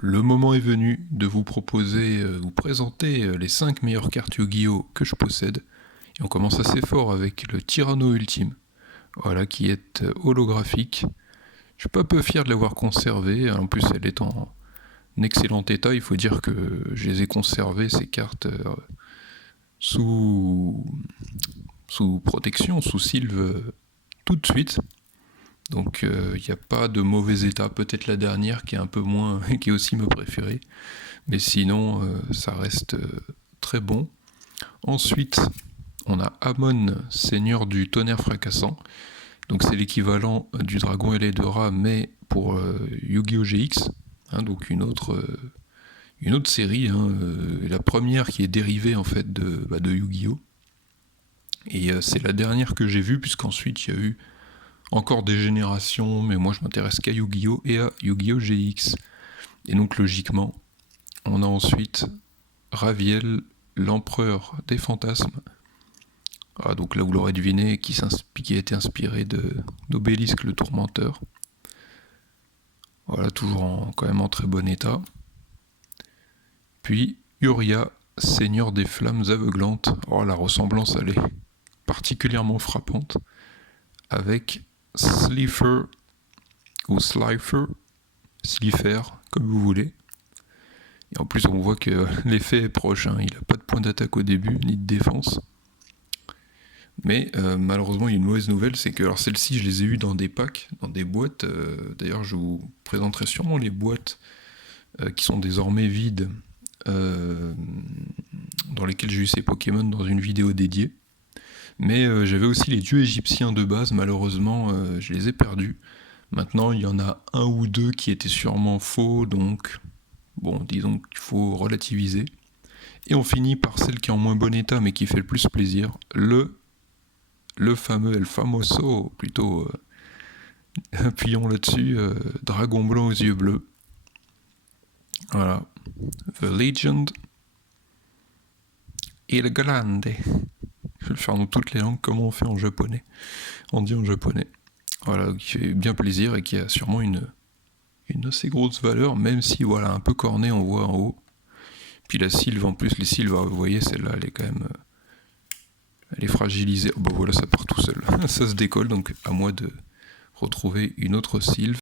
Le moment est venu de vous proposer, vous présenter les 5 meilleures cartes Yu-Gi-Oh que je possède. Et on commence assez fort avec le Tyranno Ultime, voilà, qui est holographique. Je suis pas peu fier de l'avoir conservée, en plus elle est en excellent état, il faut dire que je les ai conservées, ces cartes, sous, sous protection, sous Sylve, tout de suite. Donc il n'y a pas de mauvais état, peut-être la dernière qui est un peu moins, qui est aussi ma préférée. Mais sinon, ça reste très bon. Ensuite, on a Amon, seigneur du tonnerre fracassant. Donc c'est l'équivalent du dragon ailé de Ra, mais pour Yu-Gi-Oh! GX. Hein, donc une autre série, hein, la première qui est dérivée en fait de Yu-Gi-Oh! Et c'est la dernière que j'ai vue, puisqu'ensuite il y a eu encore des générations, mais moi je m'intéresse qu'à Yu-Gi-Oh! Et à Yu-Gi-Oh! GX. Et donc logiquement, on a ensuite Raviel, l'empereur des fantasmes. Ah, donc là vous l'aurez deviné, qui a été inspiré d'Obélisque le tourmenteur. Voilà, toujours quand même en très bon état. Puis Uria, seigneur des flammes aveuglantes. Oh, la ressemblance elle est particulièrement frappante. Avec Slifer ou Slifer, comme vous voulez. Et en plus, on voit que l'effet est proche, hein. Il n'a pas de point d'attaque au début, ni de défense. Mais malheureusement, il y a une mauvaise nouvelle, c'est que alors celle-ci, je les ai eues dans des packs, dans des boîtes. D'ailleurs, je vous présenterai sûrement les boîtes qui sont désormais vides, dans lesquelles j'ai eu ces Pokémon dans une vidéo dédiée. Mais j'avais aussi les dieux égyptiens de base, malheureusement, je les ai perdus. Maintenant, il y en a un ou deux qui étaient sûrement faux, donc bon, disons qu'il faut relativiser. Et on finit par celle qui est en moins bon état, mais qui fait le plus plaisir, le fameux El Famoso, plutôt, appuyons là-dessus, dragon blanc aux yeux bleus. Voilà. The Legend. Il Grande. Je vais le faire dans toutes les langues, comme on fait en japonais. On dit en japonais. Voilà, qui fait bien plaisir et qui a sûrement une assez grosse valeur, même si, voilà, un peu corné, on voit en haut. Puis la sylve, en plus, les sylves, vous voyez, celle-là, elle est quand même... elle est fragilisée. Oh, bah voilà, ça part tout seul. Ça se décolle, donc à moi de retrouver une autre sylve.